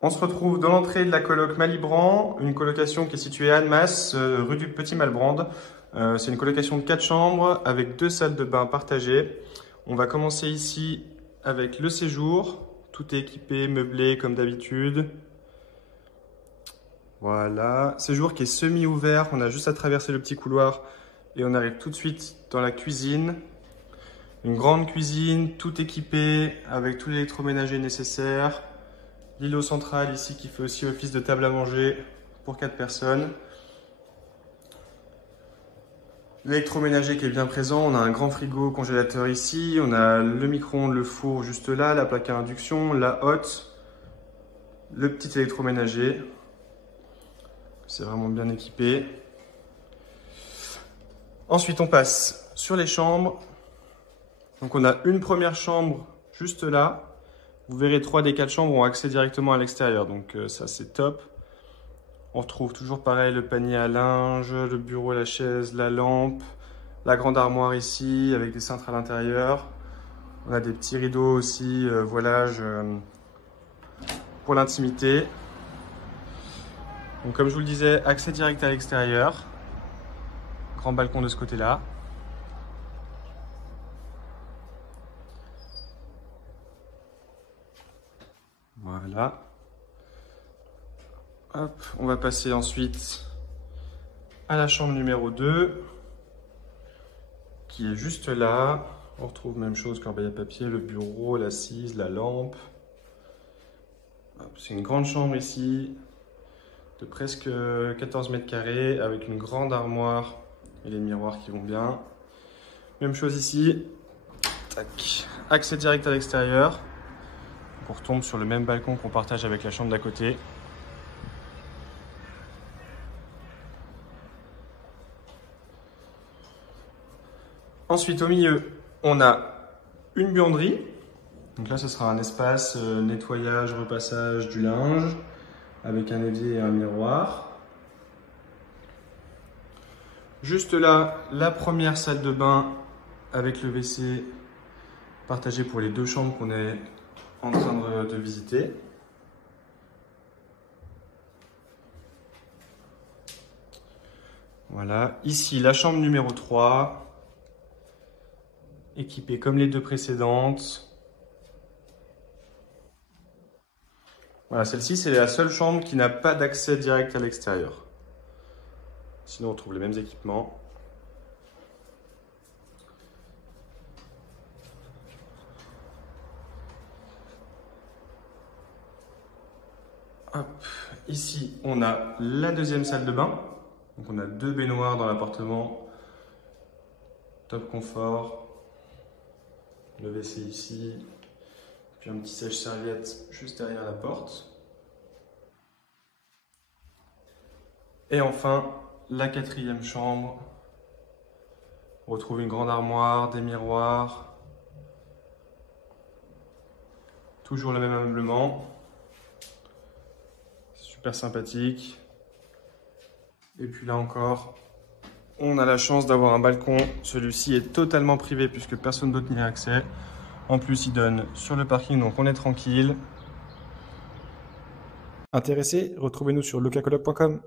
On se retrouve dans l'entrée de la coloc Malibran, une colocation qui est située à Annemasse, rue du Petit Malbrand. C'est une colocation de 4 chambres avec 2 salles de bain partagées. On va commencer ici avec le séjour. Tout est équipé, meublé comme d'habitude. Voilà, séjour qui est semi-ouvert. On a juste à traverser le petit couloir et on arrive tout de suite dans la cuisine. Une grande cuisine, tout équipé avec tout l'électroménager nécessaire. L'îlot central ici qui fait aussi office de table à manger pour 4 personnes. L'électroménager qui est bien présent, on a un grand frigo congélateur ici, on a le micro-ondes, le four juste là, la plaque à induction, la hotte, le petit électroménager. C'est vraiment bien équipé. Ensuite on passe sur les chambres. Donc on a une première chambre juste là. Vous verrez 3 des 4 chambres ont accès directement à l'extérieur, donc ça c'est top. On retrouve toujours pareil le panier à linge, le bureau, la chaise, la lampe, la grande armoire ici avec des cintres à l'intérieur. On a des petits rideaux aussi, voilage pour l'intimité. Donc comme je vous le disais, accès direct à l'extérieur. Grand balcon de ce côté-là. Voilà. Hop, on va passer ensuite à la chambre numéro 2, qui est juste là. On retrouve même chose, corbeille à papier, le bureau, l'assise, la lampe. C'est une grande chambre ici, de presque 14 mètres carrés, avec une grande armoire et les miroirs qui vont bien. Même chose ici. Tac. Accès direct à l'extérieur. On retombe sur le même balcon qu'on partage avec la chambre d'à côté. Ensuite, au milieu, on a une buanderie. Donc là, ce sera un espace nettoyage, repassage du linge, avec un évier et un miroir. Juste là, la première salle de bain avec le WC partagé pour les 2 chambres qu'on est en train de visiter. Voilà, ici la chambre numéro 3, équipée comme les 2 précédentes. Voilà, celle-ci c'est la seule chambre qui n'a pas d'accès direct à l'extérieur. Sinon on retrouve les mêmes équipements. Hop. Ici, on a la deuxième salle de bain. Donc on a 2 baignoires dans l'appartement. Top confort. Le WC ici. Puis un petit sèche-serviette juste derrière la porte. Et enfin, la 4e chambre. On retrouve une grande armoire, des miroirs. Toujours le même ameublement. Super sympathique. Et puis là encore, on a la chance d'avoir un balcon. Celui-ci est totalement privé puisque personne d'autre n'y a accès. En plus, il donne sur le parking, donc on est tranquille. Intéressé? Retrouvez-nous sur locacoloc.com.